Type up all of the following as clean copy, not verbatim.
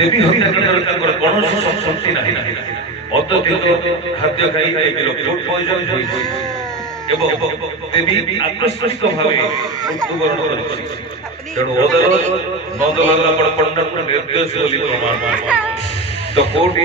ଦେବୀ ହତ୍ୟାକାଣ୍ଡରେ ତାଙ୍କର କୌଣସି ଶକ୍ତି ନାହିଁ। ଅତ୍ୟଧିକ ଖାଦ୍ୟ ଖାଇ ଫୁଡ ପଏଜନ ହୋଇଛି ଏବଂ ଦେବୀ ଆକସ୍ମିକ ଭାବେ ମୃତ୍ୟୁବରଣ କରିଛି। ତେଣୁ ଅଦାଲତ ନନ୍ଦଲାଲ ପଣ୍ଡାଙ୍କୁ ନିର୍ଦ୍ଦୋଷ ବୋଲି ପ୍ରମାଣ ତ କୋର୍ଟ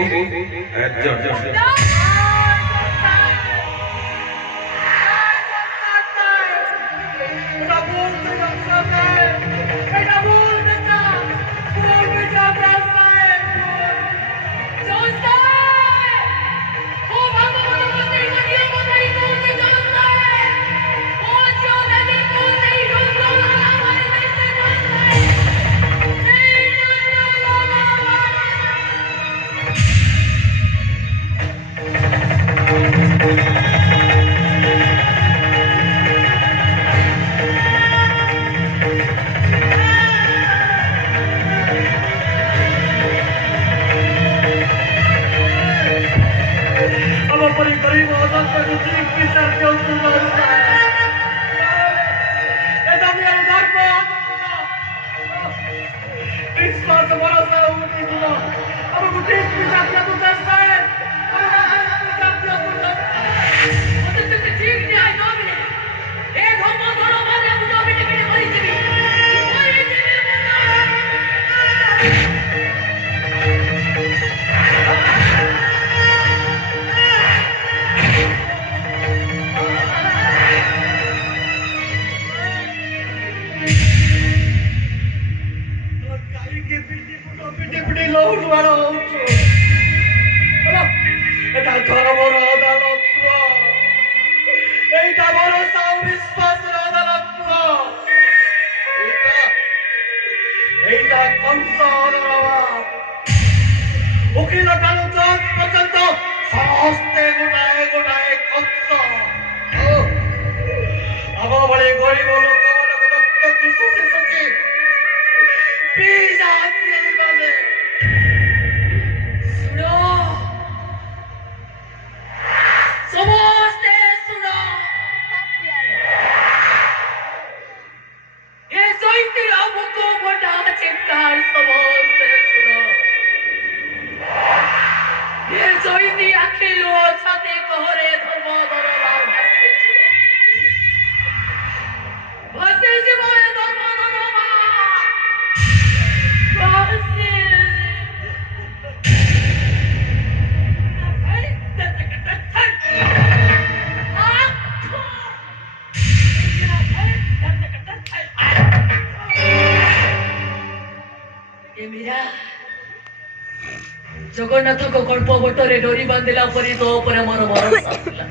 जगन्नाथ को कल्प बटरे डोरी बांधिला परी तो पर मोर भरोसा थिला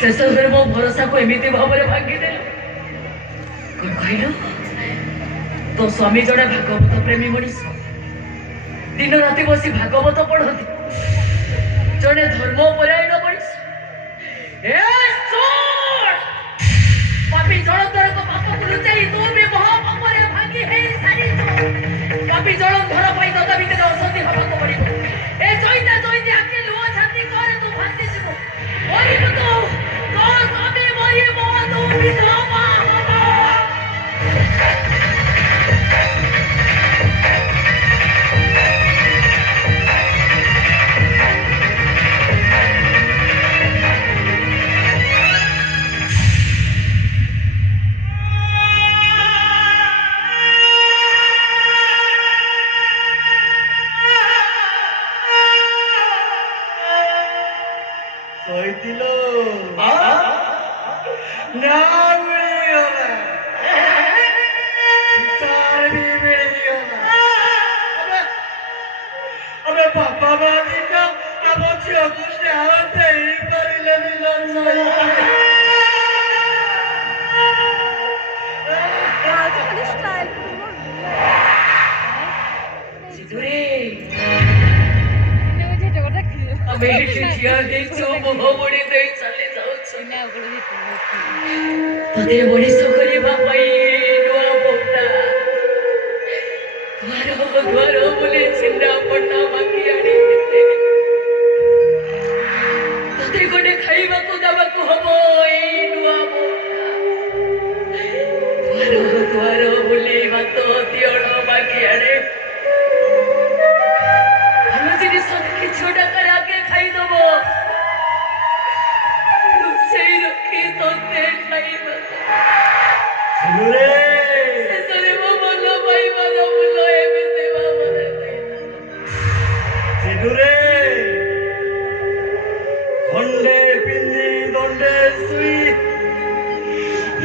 शेष बेर मो भरोसा को एमिति भाबरे भांगी देलु कोन कहलो तो स्वामी जड़े भागवत प्रेमी मनीष दिन राति बसी भागवत पढ़ती जड़े धर्म परायण मनीष पापी जलधर को पाप को लुचाई तू भी महापापरे भांगी हे सारी पापी जलधर पाई दता भितर असती हवा को पड़िबो ए जइता जइती आके लुआ छाती करे तू भासी जिवो मरिबो तो स्वामी मरिबो तू विधवा हबो तते मनीष करवा नुआ बोटा द्वार द्वार बोले छिंदा पड़ना बाकी आड़ी तते गोटे खाइबा को दबा को हबो ए नुआ बोटा द्वार द्वार बोले भात दियण बाकी आड़े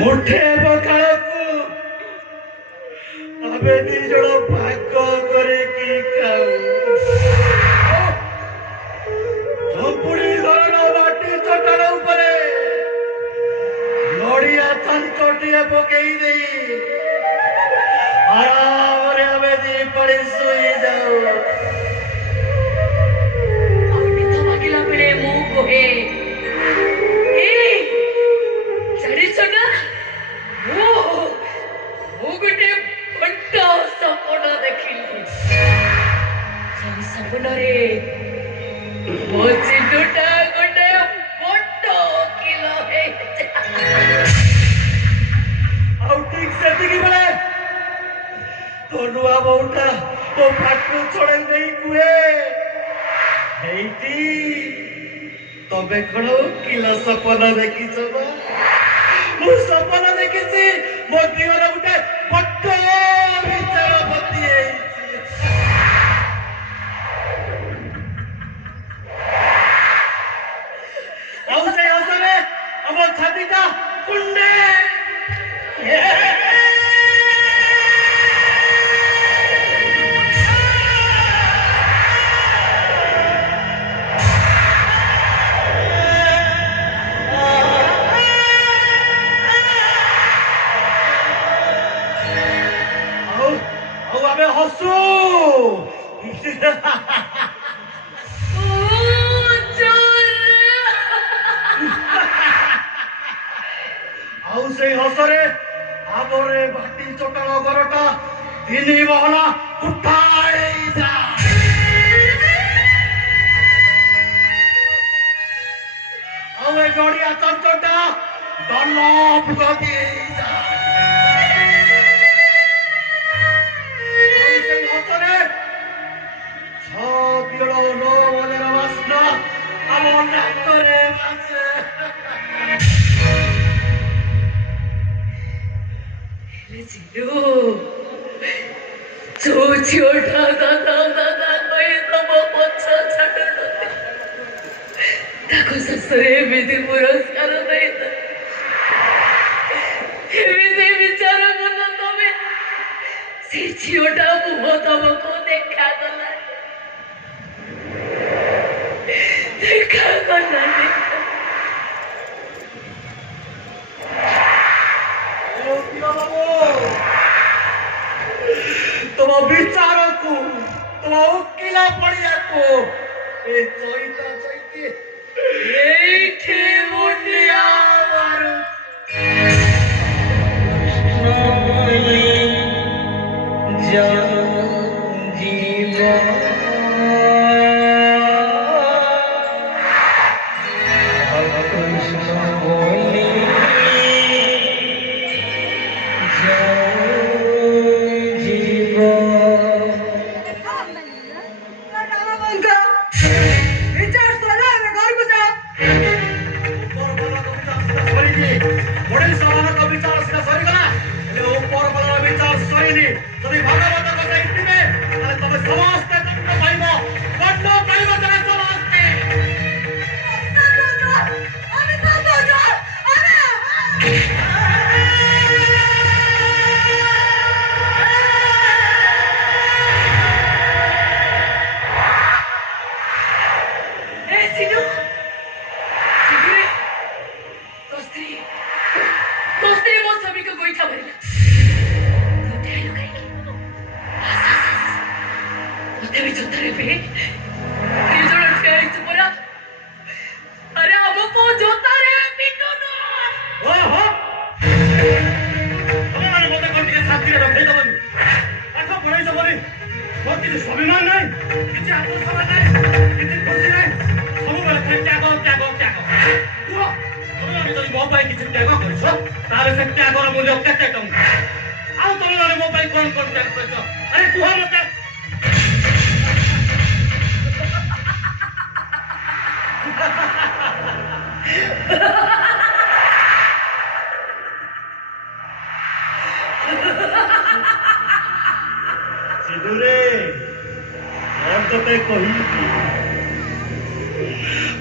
मुठे पखाड़कू आमे दी जण भाग करे की खाऊ झोपड़ी घरर माटी चटाण उपरे नड़िया थंचटिए पकेई देई आराम रे आमे दी पड़ी सोई जाऊ ଆଉ ନିଦ ମାଗିଲା ବେଳେ ମୁଁ କହେ ଜାଣିଛ ନା ମୁଁ ଗୋଟେ ବଡ ସପନ ଦେଖିଲି ସେଇ ସପନରେ ମୋ ଚିନ୍ଟୁଟା ଗୋଟେ ବଡ ଓକିଲ ହେଇଛି ଆଉ ଠିକ ସେତିକି ବେଳେ तो नुआ बहुटा तो फाटू छोड़े नहीं कुए हेइटी तबे कण किला सपना देखी छबा मु सपना देखिছি मो दिवर गुटे बट्ट विचारपति हेइछि आउ से असरे अब छातीटा कुंडे हसू आउ से हसरे आमरे बाटी चटाळ घरटा तिनी महला उठाई जा आउ ए गड़िया चंचटा डलप गदी जा ତାକୁ ଶେଷରେ ଏମିତି ପୁରସ୍କାର ଦେଇଛ ଏମିତି ବିଚାର କଲ ତମେ ସେ ଝିଅଟା ମୁହଁ ତମକୁ ଦେଖାଗଲା तुम विचार को तुम उकिला पड़िया को ए चैता चैती एठे मुंडिया मारू जा जीवा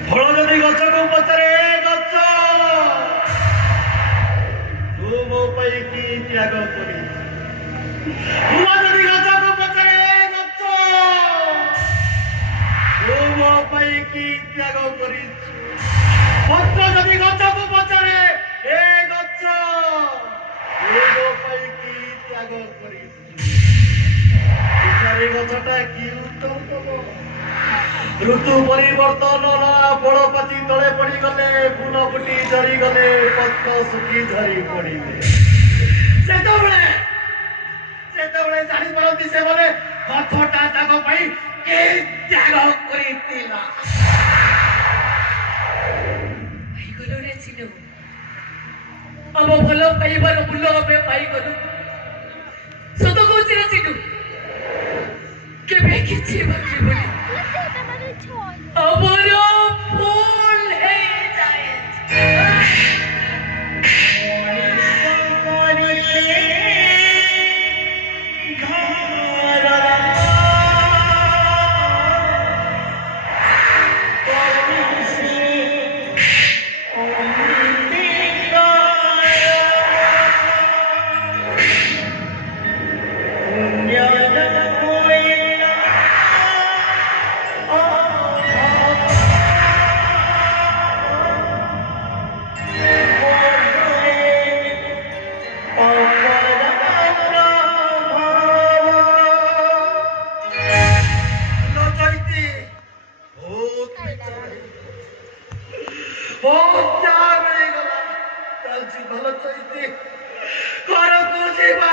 फल जदि गछ को पचारे गछ तू ত্যাগ করি ମୁଁ ଯଦି ଗଛକୁ ପଚାରେ ଗଛ ତୁ ମୋ ପାଇଁ କି ତ୍ୟାଗ କରିଛୁ ପତ୍ର ଯଦି ଗଛକୁ ପଚାରେ ଏ ଗଛ ତୁ ମୋ ପାଇଁ କି ତ୍ୟାଗ କରିଛୁ ବିଚାରୀ ଗଛଟା କି ଉତ୍ତର ଦବ ଋତୁ ପରିବର୍ତ୍ତନ ଫଳ ପାଚି ତଳେ ପଡ଼ିଗଲେ ଫୁଲ ଫୁଟି ଝରିଗଲେ ପତ୍ର ଶୁଖି ଝରି ପଡ଼ିଲେ ସେତେବେଳେ ଜାଣିପାରନ୍ତି ସେମାନେ ଗଛଟା ତାଙ୍କ ପାଇଁ କି ତ୍ୟାଗ କରିଥିଲା ପାଇଗଲୁ ରେ ଚିନୁ ଆମ ଭଲ ପାଇବାର ମୂଲ୍ୟ ଆମେ ପାଇଗଲୁ ସତ କହୁଛି ରେ ଚିନୁ କେବେ କିଛି ବାକିବନି ଆମର ଭୁଲ ହେଇଯାଏ ଭଲ ଚୈତି ଘରକୁ ଯିବା